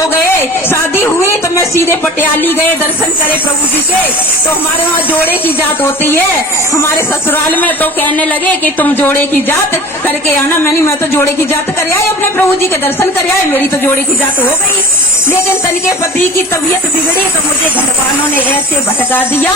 हो गए, शादी हुई तो मैं सीधे पटियाली गए दर्शन करे प्रभु जी के। तो हमारे वहाँ जोड़े की जात होती है हमारे ससुराल में, तो कहने लगे कि तुम जोड़े की जात करके आना। मैं तो जोड़े की जात कर आई, अपने प्रभु जी के दर्शन कर आई, मेरी तो जोड़े की जात हो गई। लेकिन तन के पति की तबीयत बिगड़ी तो मुझे घर वालों ने ऐसे भटका दिया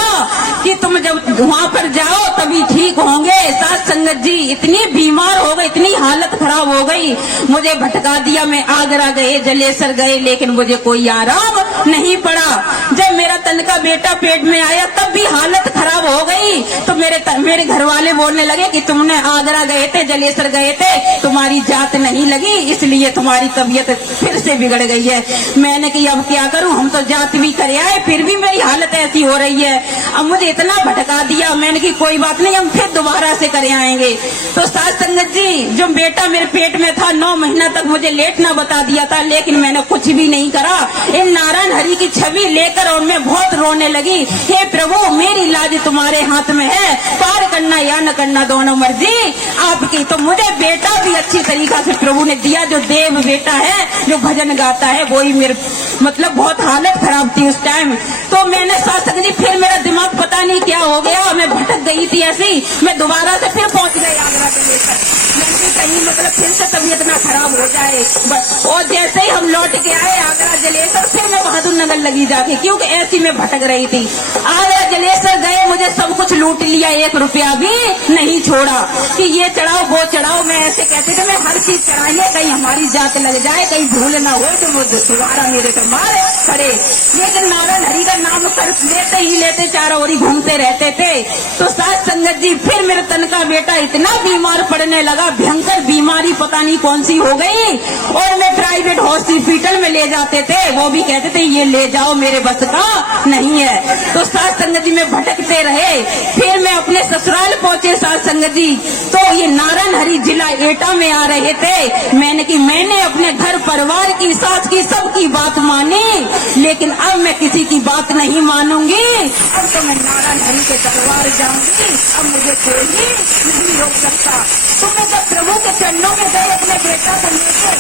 कि तुम जब वहाँ पर जाओ तभी ठीक होंगे। साथ संगत जी इतनी बीमार हो गई, इतनी हालत खराब हो गई, मुझे भटका दिया। मैं आगरा गए, जलेसर गए, लेकिन मुझे कोई आराम नहीं पड़ा। जब मेरा तन का बेटा पेट में आया तब भी हालत खराब हो गई। तो मेरे घर वाले बोलने लगे कि तुमने आगरा गए थे, जलेसर गए थे, तुम्हारी जात नहीं लगी, इसलिए तुम्हारी तबीयत फिर से बिगड़ गई है। मैंने कि अब क्या करूं, हम तो जात भी करे आए, फिर भी मेरी हालत ऐसी हो रही है। अब मुझे इतना भटका दिया। मैंने कि कोई बात नहीं, हम फिर दोबारा से करे आएंगे। तो साथ संगत जी, जो बेटा मेरे पेट में था 9 महीना तक मुझे लेटना बता दिया था, लेकिन मैंने कुछ भी नहीं करा। इन नारायण हरि की छवि लेकर और मैं बहुत रोने लगी। हे प्रभु, मेरी लाज तुम्हारे हाथ में है, पार करना या न करना दोनों मर्जी आपकी। तो मुझे बेटा भी अच्छी तरीका से प्रभु ने दिया, जो देव बेटा है, जो भजन गाता है, वही मेरे मतलब बहुत हालत खराब थी उस टाइम। तो मैंने साथ जी फिर मेरा दिमाग पता नहीं क्या हो गया, मैं भटक गई थी ऐसी। मैं दोबारा से फिर पहुंच गई आगरा से लेकर, कहीं मतलब फिर से तबीयत ना खराब हो जाए। और जैसे ही हम लौट के आए आगरा जलेसर, फिर मैं बहादुर नगर लगी जाके, क्योंकि ऐसी मैं भटक रही थी। आगरा जलेसर गए, मुझे सब कुछ लूट लिया, 1 रुपया भी नहीं छोड़ा कि ये चढ़ाओ वो चढ़ाओ। मैं ऐसे कहते थे मैं हर चीज चढ़ाइए, कहीं हमारी जात लग जाए, कहीं भूल ना हो तो वो दोबारा मेरे से मार करे। लेकिन नारायण हरि का नाम कर लेते ही लेते चारों ओर घूमते रहते थे। तो साथ संगत जी फिर मेरे तन का बेटा इतना बीमार पड़ने लगा, भयंकर बीमारी पता नहीं कौन सी हो गई। और मैं प्राइवेट हॉस्पिटल में ले जाते थे, वो भी कहते थे ये ले जाओ, मेरे बस का नहीं है। तो साथ संगत जी में भटकते रहे। फिर मैं अपने ससुराल पहुंचे साथ संगत जी, तो ये नारायण हरि जिला एटा में आ रहे थे। मैंने अपने घर परिवार की, सास की, सबकी बात मानी, लेकिन अब मैं किसी की बात नहीं मानूंगी। अब तो मैं नारायण हरि के दरबार जाऊंगी, अब मुझे कोई नहीं रोक सकता। तो मैं जब प्रभु के चरणों में गए अपने बेटा को लेकर,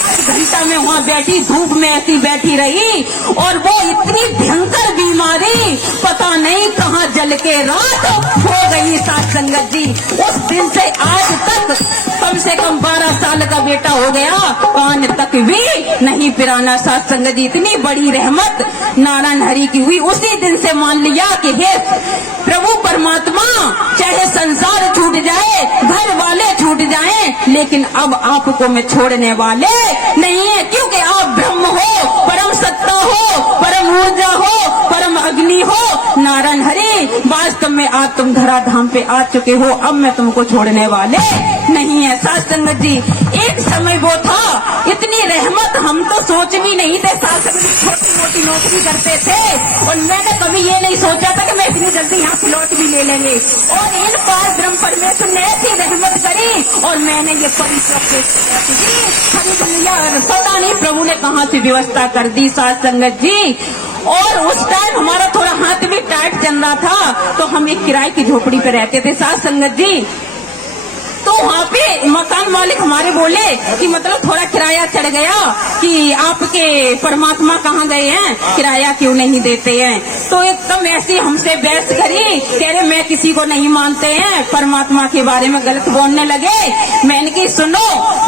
5 घंटा में वहाँ बैठी, धूप में ऐसी बैठी रही। और वो इतनी भयंकर बीमारी पता नहीं कहाँ जल के रात हो गई साथ संगत जी। उस दिन से आज तक कम से कम 12 साल का बेटा हो गया, कान तक भी नहीं पिराना साथ संगत जी। इतनी बड़ी रहमत नारायण हरि की हुई। उसी दिन से मान लिया कि हे प्रभु परमात्मा, चाहे संसार छूट जाए, घर वाले छूट जाएं, लेकिन अब आपको मैं छोड़ने वाले नहीं है, क्योंकि आप ब्रह्म हो, परम सत्ता हो, परम ऊर्जा हो, परम अग्नि हो। नारायण हरि, वास्तव में आज तुम धरा धाम पे आ चुके हो, अब मैं तुमको छोड़ने वाले नहीं है। साथ संगत जी, एक समय वो था, इतनी रहमत हम तो सोच भी नहीं थे। साथ संगत जी छोटी मोटी नौकरी करते थे, और मैंने कभी ये नहीं सोचा था कि मैं इतनी जल्दी यहाँ प्लॉट भी ले लेंगे। और इन पार ब्रह्म परमेश्वर ने ऐसी रहमत करी, और मैंने ये पता नहीं प्रभु ने कहाँ से व्यवस्था कर दी साथ संगत जी। और उस टाइम हमारा थोड़ा हाथ भी टाइट चल रहा था, तो हम एक किराए की झोपड़ी पे रहते थे साथ संगत जी। तो वहाँ पे मकान मालिक हमारे बोले कि मतलब थोड़ा किराया चढ़ गया, कि आपके परमात्मा कहाँ गए हैं, किराया क्यों नहीं देते हैं। तो एकदम ऐसी हमसे बहस करी, कह रहे मैं किसी को नहीं मानते हैं, परमात्मा के बारे में गलत बोलने लगे। मैंने की सुनो,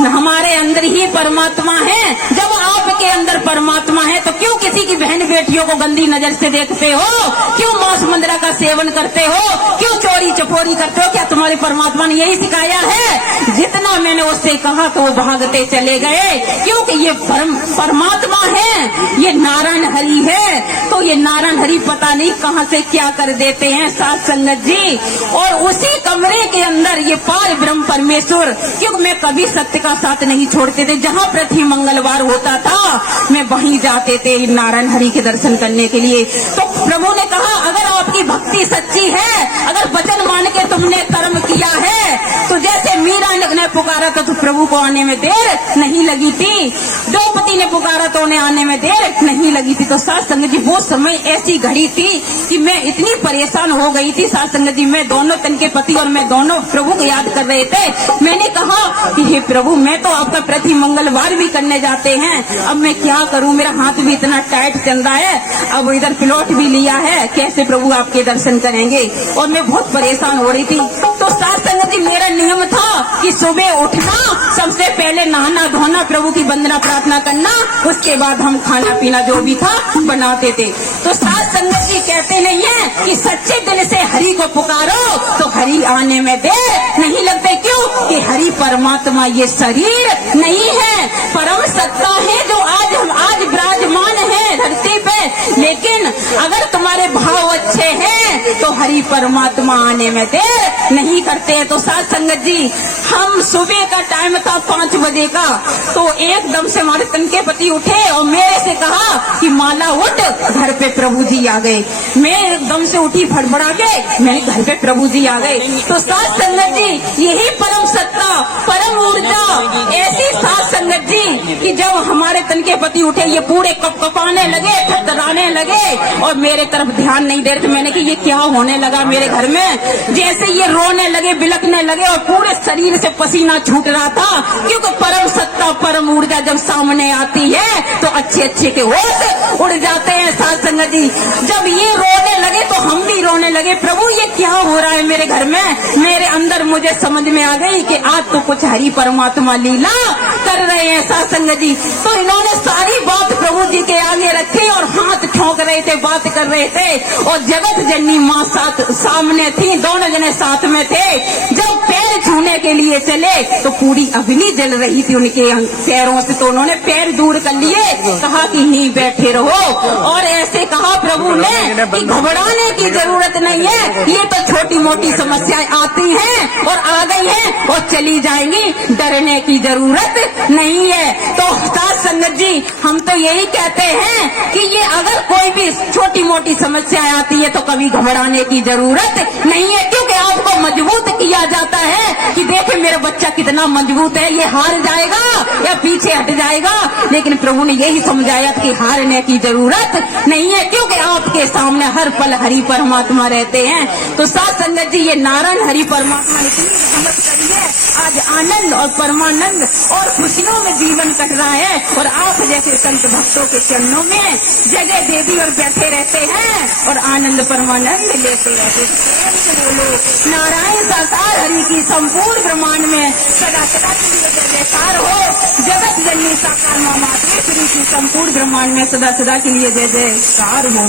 हमारे अंदर ही परमात्मा है। जब आपके अंदर परमात्मा है तो क्यों किसी की बहन बेटियों को गंदी नजर से देखते हो, क्यों मांस मंदिरा का सेवन करते हो, क्यों चोरी चपोरी करते हो। क्या तुम्हारे परमात्मा ने यही सिखाया है? जितना मैंने उससे कहा तो वो भागते चले गए, क्योंकि ये परमात्मा है, ये नारायण हरि है। तो ये नारायण हरि पता नहीं कहां से क्या कर देते हैं साथ संगत जी। और उसी कमरे के अंदर ये पार ब्रह्म परमेश्वर, क्योंकि मैं कभी सत्य का साथ नहीं छोड़ते थे। जहां प्रति मंगलवार होता था मैं वहीं जाते थे नारायण हरि के दर्शन करने के लिए। तो प्रभु ने कहा, अगर आपकी भक्ति सच्ची है, अगर वचन मान के तुमने कर्म किया है, तो जैसे मीरा ने मैं पुकारा तो प्रभु को आने में देर नहीं लगी थी, द्रौपदी ने पुकारा तो उन्हें आने में देर नहीं लगी थी। तो साथ संगत जी वो समय ऐसी घड़ी थी कि मैं इतनी परेशान हो गई थी। साथ संगत जी मैं दोनों तन के पति और मैं दोनों प्रभु को याद कर रहे थे। मैंने कहा कि हे प्रभु, मैं तो आपका प्रति मंगलवार भी करने जाते हैं, अब मैं क्या करूं, मेरा हाथ भी इतना टाइट चल रहा है, अब इधर प्लॉट भी लिया है, कैसे प्रभु आपके दर्शन करेंगे। और मैं बहुत परेशान हो रही थी। तो साथ संगत जी मेरा नियम था कि सुबह उठना, सबसे पहले नहाना धोना, प्रभु की वंदना प्रार्थना करना, उसके बाद हम खाना पीना जो भी था बनाते थे। तो साथ संगत जी कहते नहीं है कि सच्चे दिल से हरि को पुकारो तो हरि आने में देर नहीं लगते। क्यों कि हरि परमात्मा ये शरीर नहीं है, परम सत्ता है जो आज विराजमान है धरती पे। लेकिन अगर तुम्हारे भाव अच्छे हैं तो हरि परमात्मा आने में देर नहीं करते। तो साथ संगत जी हम सुबह का टाइम था 5 बजे का, तो एकदम से हमारे तन के पति उठे और मेरे से कहा कि माला उठ, घर पे प्रभु जी आ गए। मैं एकदम से उठी फड़फड़ा के, मैंने घर पे प्रभु जी आ गए। तो साथ संगत जी यही परम सत्ता परम ऊर्जा ऐसी साथ संगत जी कि जब हमारे तन के पति उठे ये पूरे कपकपाने लगे, थरथराने लगे और मेरे तरफ ध्यान नहीं दे रहे थे। मैंने कि ये क्या होने लगा मेरे घर में, जैसे ये रोने लगे बिलखने लगे और पूरे शरीर से पसीना छूट रहा था। क्योंकि परम सत्ता परम ऊर्जा जब सामने आती है तो अच्छे अच्छे के होश उड़ जाते हैं। साथ संगत जी जब ये रोने लगे तो हम भी रोने लगे, प्रभु ये क्या हो रहा है मेरे घर में। मेरे अंदर मुझे समझ में आ गई कि आज तो कुछ हरि परमात्मा लीला कर रहे हैं। साथ संगत जी तो इन्होंने सारी बात प्रभु जी के आगे रखी और हाथ ठोक रहे थे, बात कर रहे थे। और जगत जननी माँ सामने थी, दोनों जने साथ में थे। जब पैर छूने के लिए चले तो पूरी अग्नि जल रही थी उनके पैरों से, तो उन्होंने पैर दूर कर लिए, कहा कि नहीं बैठे रहो। और ऐसे कहा प्रभु ने कि घबराने की जरूरत नहीं है, ये तो छोटी मोटी समस्याएं आती हैं और आ गई हैं और चली जाएंगी, डरने की जरूरत नहीं है। तो साथ संगत जी हम तो यही कहते हैं कि ये अगर कोई भी छोटी मोटी समस्याएं आती है तो कभी घबराने की जरूरत नहीं है। क्योंकि आपको मजबूत किया जाता है कि देखे मेरा बच्चा कितना मजबूत है, ये हार जाएगा या पीछे हट जाएगा। लेकिन प्रभु ने यही समझाया कि हारने की जरूरत नहीं है, क्योंकि आपके सामने हर पल हरि परमात्मा रहते हैं। तो साथ संगत जी ये नारायण हरि परमात्मा ने इतनी रहमत करी है, आज आनंद और परमानंद और खुशियों में जीवन कट रहा है। और आप जैसे संत भक्तों के चरणों में जगह दे दी और बैठे रहते हैं और आनंद परमानंद लेते रहते हैं। बोलो नारायण साकार हरि की संपूर्ण ब्रह्मांड में सदा सदा के लिए जय जयकार हो। जगत जननी साकार माँ मातेश्वरी की संपूर्ण ब्रह्मांड में सदा सदा के लिए जय जयकार हो।